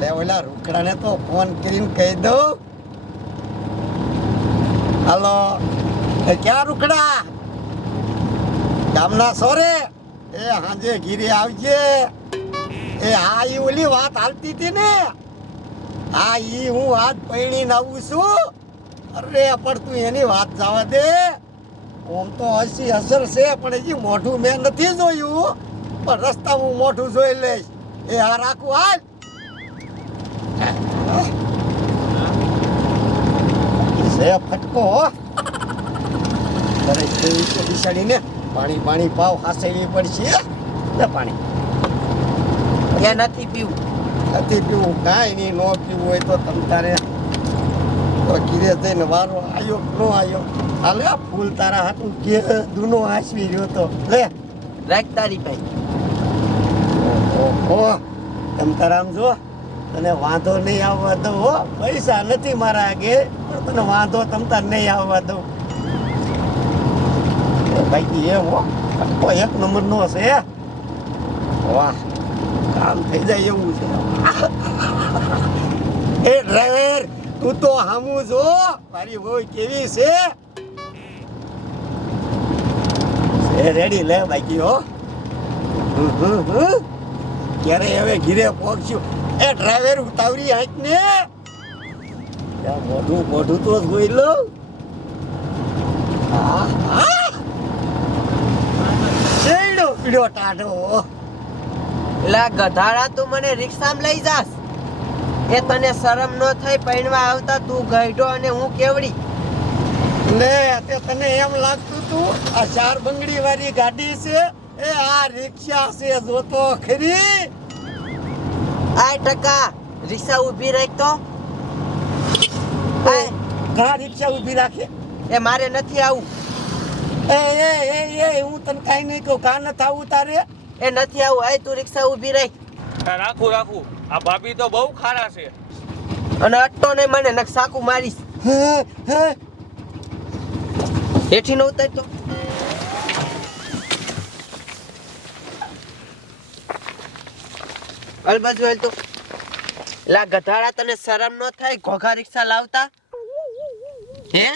લે ઓલા રૂખડાને તો ફોન કરીને કહી દઉં. હાલો. એ ક્યાં રૂખડા? ગામના સોરે? એ હાંજે ઘીરે આવજે. એ હા ઈ ઓલી વાત હાલતી હતી ને? હા ઈ હું આજ પૈણીને આવું છું. અરે, પણ તું એની વાત જવા દે. ઓમ તો હસી અસર છે, પણ હજી મોઢું મેં નથી જોયું. પણ રસ્તા હું મોઢું જોઈ લઈશ. એ આ રાખું, હાલ. છે ફટકો કેવી છે પાણી પાણી પાવ હાસેવી પડશે લે પાણી. એ નથી પીવું. નથી પીવું કાંઈ નહીં ન પીવું હોય તો તમ તારે તો કીધે થઈને વારો આવ્યો નો આવ્યો હાલે ફૂલ તારા હાટું કે દૂનો હાસવી રહ્યો તો. લે. રાખ તારી ભાઈ. ઓહો તમ તારા આમ જો. તને વાંધો નહીં આવવા દઉં, હો. પૈસા નથી મારા આગે, પણ તને વાંધો તમ તાર નહીં આવવા દઉં. બાકી એ, હો. ફટકો એક નંબરનો છે વાહ. કામ થઈ જાય એવું છે. એ ડ્રાઈવર, તું તો હામું જો મારી બહુ કેવી છે? એ રેડી, લે બાકી, હો. ક્યારે હવે ઘીરે પહોંચ્યું? એ ડ્રાઈવર ઉતાવરી હાંક ને. મોઢું મોઢું તો જોઈ લો. હા હા પીડો ટાઢો. લા ગધાડા તું મને રિક્ષામાં લઈ જાસ એ તને શરમ ન થઈ પૈણવા આવતા તું ગઈઢો અને હું કેવડી. લે તે તને એમ લાગતું તું આ ચાર બંગડી વાળી ગાડી છે એ આ રિક્ષા છે જોતો ખરી. આય ટકા રિક્ષા ઊભી રાખ તો. આય. ઘા રિક્ષા ઊભી રાખે. એ મારે નથી આવું. એ એ એ એ હું તને કાંઈ નહીં કહું કા ન આવું તારે? એ નથી આવું આય તું રિક્ષા ઊભી રાખ. રાખું રાખું. આ ભાભી તો બહુ ખારા છે. અને અટતો નહીં મને નક સાકુ મારીશ. હે હે. હેઠી ન ઉતર તો અલબાજુ હાલ તો. લા ગધાડા તને શરમ ન થાય? ઘોઘા રિક્ષા લાવતા? હે?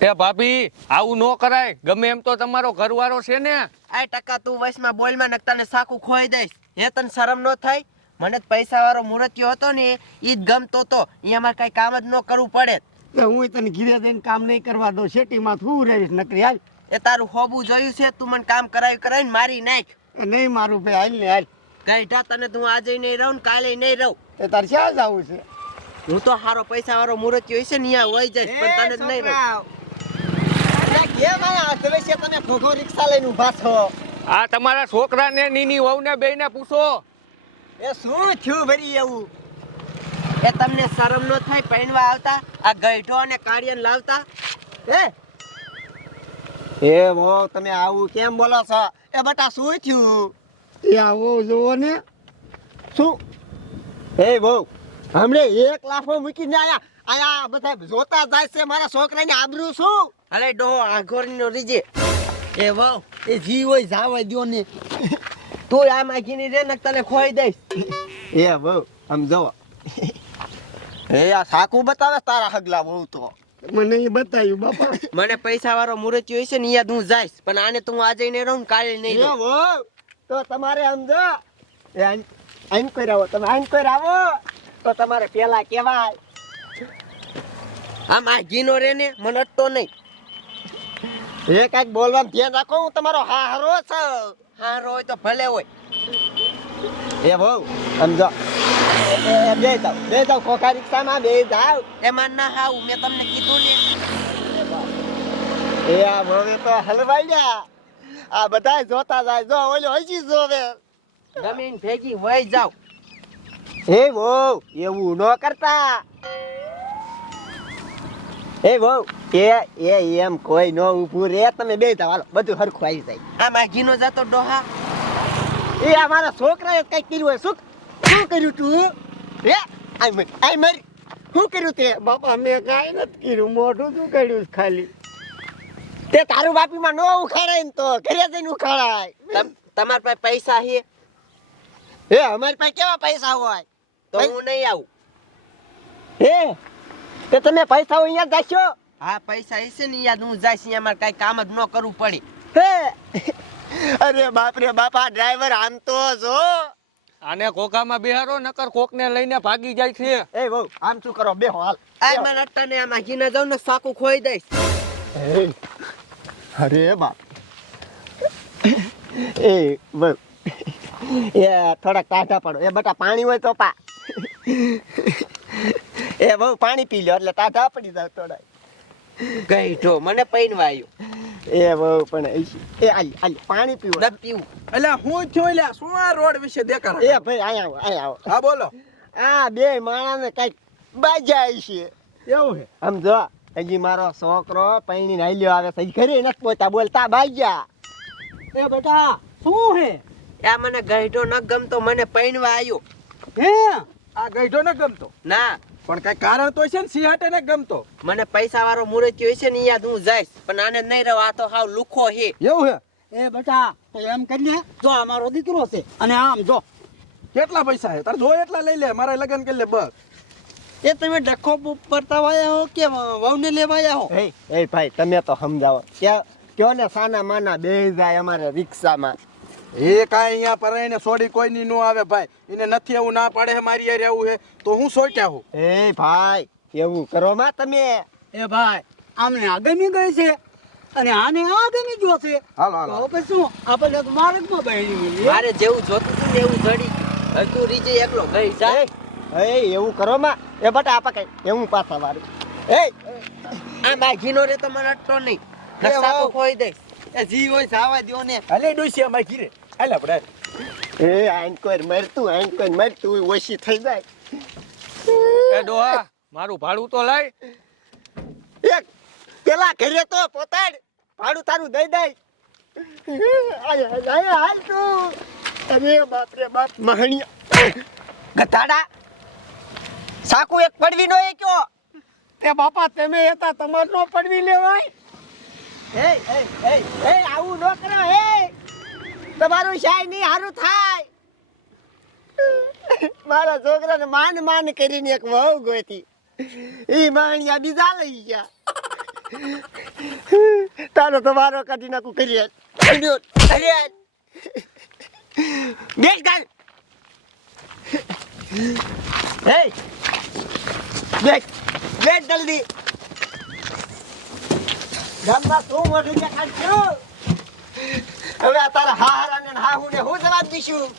એ ભાભી આવું ન કરાય. ગમે એમ તો તમારો ઘરવાળો છે ને. આ ટકા તું વયસમાં બોલમાં નકતાને સાકું ખોઈ દઈશ. હે તને શરમ ન થાય? મને પૈસા વાળો મૂર્તિયો હતો ને એ જ ગમતો તો. અહીંયા મારે કઈ કામ જ ન કરવું પડે. તો હું તને ઘીરે જઈને કામ નહીં કરવા દઉં. શેટીમાં શું રહીશ નકરી હાલ. એ તારું હોબું જોયું છે? તું મને કામ કરાવી કરાવીને મારી નાખ. નહીં મારું ભાઈ હાલ ને હાલ. ગઈઢા તને તું આજે નહીં રહું ને કાલે નહીં રહું. એ તારે ક્યાં જવું છે? હું તો હારો પૈસા વાળો હોય છે ને અહીંયા હોય જઈશ પણ તને જ નહીં રહું. આ તમારા છોકરાને નીની વહુને બેયને પૂછો. એ શું થયું ભરી એવું? એ તમને શરમ ન થાય પહેરવા આવતા આ ગઈઢો અને કાળિયન લાવતા? હે? એ વો તમે આવું કેમ બોલો છો? એ બટા શું થયું? એ આવો જોવો ને. શું? એ બહુ હમણે એક લાફો મૂકીને આયા. આયા બધા જોતા જાય છે મારા છોકરાની આબરૂ શું? અલે ડોહો આઘોરી રીજે. એ વાવ એ જી હોય જાવા દ્યો ને. તું આ માગીની રે નક તને ખોઈ દઈશ. એ બહુ આમ જો એ આ સાકુ બતાવે તારા હગલા બહુ તો. મને એ બતાવ્યું બાપા. મને પૈસા વાળો મૂર્તિયો છે ને અહીંયા હું જઈશ. પણ આને તું આજે નહીં રહું કાલે નહીં રહું. તો તમારે સમજો. આઈન કોઈ આવો તમે આઈન કોઈ રાવો? તો તમારે પેલા કહેવાય. આમ આ ઘીનો રે ને મને તો નહીં. એ કાંઈક બોલવાનું ધ્યાન રાખો હું તમારો હારો છું. હારો હોય તો ભલે હોય. એ બહુ સમજો. બે જાવ બે જાવ કોકા રિક્ષામાં બે જાવ એમાં ના હાવ મેં તમને કીધું ને. એ આ હવે તો હલવાઈ ગયા આ બધા જોતા જાય જો ઓલો હજી જોવે. જમીન એને ભેગી વહી જાવ. એ બહુ એવું ન કરતા. એ બહુ એ એ એમ કોઈ ન ઊભું રે તમે બે જાવ હાલો બધું હરખું આવી જાય. આ આ ઘીનો જતો ડોહા. એ આ મારા છોકરાએ કઈ કર્યું હોય શું શું કર્યું તું? હે આઈ મર આઈ મર. શું કર્યું તે? બાપા મેં કાંઈ નથી કર્યું મોઢું શું કર્યું ખાલી? તે તારું બાપીમાં નો ઉખાડાય ને તો ઘરે જઈને ઉખાડાય. તમાર તમારા પાસે પૈસા છે? એ અમારી પાસે કેવા પૈસા હોય? તો હું નહીં આવું. એ તે તમે પૈસા અહીંયા જાશો હા પૈસા હશે ને યાદ હું જાઈશ અહીંયા મારે કઈ કામ જ ન કરવું પડે. હે. અરે બાપ રે બાપા ડ્રાઈવર આમ તો જો આને કોકામાં બિહારો નકર કોકને લઈને ભાગી જાય છે. એ બહુ આમ શું કરો? બેહો હાલ. આ મને અટ્ટાને આમાં ઘીના જાઉં ને સાકું ખોઈ દઈશ. અરે બાપ એ બહુ એ થોડાક ટાઢા પડો. એ બટા પાણી હોય તો પા. એ બહુ પાણી પી લ્યો એટલે ટાઢા પડી જાવ થોડા ગઈ જો મને પૈનવા વાયું એ બહુ પણ એ આલી આલી પાણી પીવો. ન પીવું. એટલે હું થયો એટલે શું આ રોડ વિશે દેખાડ? એ ભાઈ અહીંયા આવો અહીંયા આવો. હા બોલો. આ બે માણસને કંઈક બાજાય છે. એવું છે? આમ જો હજી મારો છોકરો પૈણી હાલ્યો આવે છે. ઘરે નથી પોતા બોલતા બાજ્યા એ બેટા શું હે? આ મને ગઈઢો ન ગમતો મને પૈનવા આવ્યો હે? આ ગઈઢો ન ગમતો? ના. પણ કઈ કારણ તો છે ને સિંહાટે ને ગમતો? મને પૈસા વાળો મૂર્તિઓ છે ને યાદ હું જઈશ. પણ આને નહીં રહો આ તો હાવ લુખો હે. એવું હે? એ બેટા તો એમ કરીને જો આ મારો દીકરો છે અને આમ જો. કેટલા પૈસા હે? તાર જો એટલા લઈ લે મારા લગન કરી લે બસ. એ તમે ડખો પડતા વાયા હો કે વહુને લેવા આવ્યા હો? એ એ ભાઈ તમે તો સમજાવો. ક્યાં કયો ને સાના માના બે જાય અમારે રિક્ષામાં. એ કાંઈ અહીંયા પરાઈને સોડી કોઈની નો આવે ભાઈ. એને નથી એવું ના પડે મારી યાર એવું હે. તો હું સોટ્યા હું એ ભાઈ એવું કરો માં તમે. એ ભાઈ આમને આગમી ગઈ છે અને આને આગમી જો છે. હાલો હાલો. તો પછી શું? આપણે તો માર્ગમાં બેહી મારે જેવું જોતું હતું ને એવું ઘડી. હતું તું રીજે એકલો ગઈ જા. એ એવું કરો માં. એ બટા આપા કઈ એવું પાછા વાળું એ આ બાઘીનો રે તો મને અટતો નહીં. રસ્તા તો ખોઈ દે. એ જી હોય સાવા દ્યો ને. હલે ડોસી અમારી ઘીરે. હાલે આપણે એ આઈન કોઈ મરતું આઈન કોઈ મરતું ઓછી થઈ જાય. એ ડોહા મારું ભાડું તો લાય. એક પેલા ઘરે તો પોતાડ ભાડું તારું દઈ દઈ. આય, આય, આય, હાલ તું. અરે બાપ રે બાપ મહણિયા. ગધાડા. સાકુ એક પડવી નો એ કયો? તે બાપા તમે હતા તમાર નો પડવી લેવાય? હે હે હે હે આવું નો કરો હે. તમારું શાય નહીં હારું થાય. મારા છોકરાને માન માન કરીને એક વહુ ગોતી. ઈ માણિયા બીજા લઈ ગયા. તારો તમારો કાઢી નાખું કરીએ. બેસ ગાલ. હે બેસ બેસ જલ્દી. ગામમાં તું મોઢું દેખાડજો હવે આ તારા હારા ને હાહુ ને હું જવાબ દઈશું?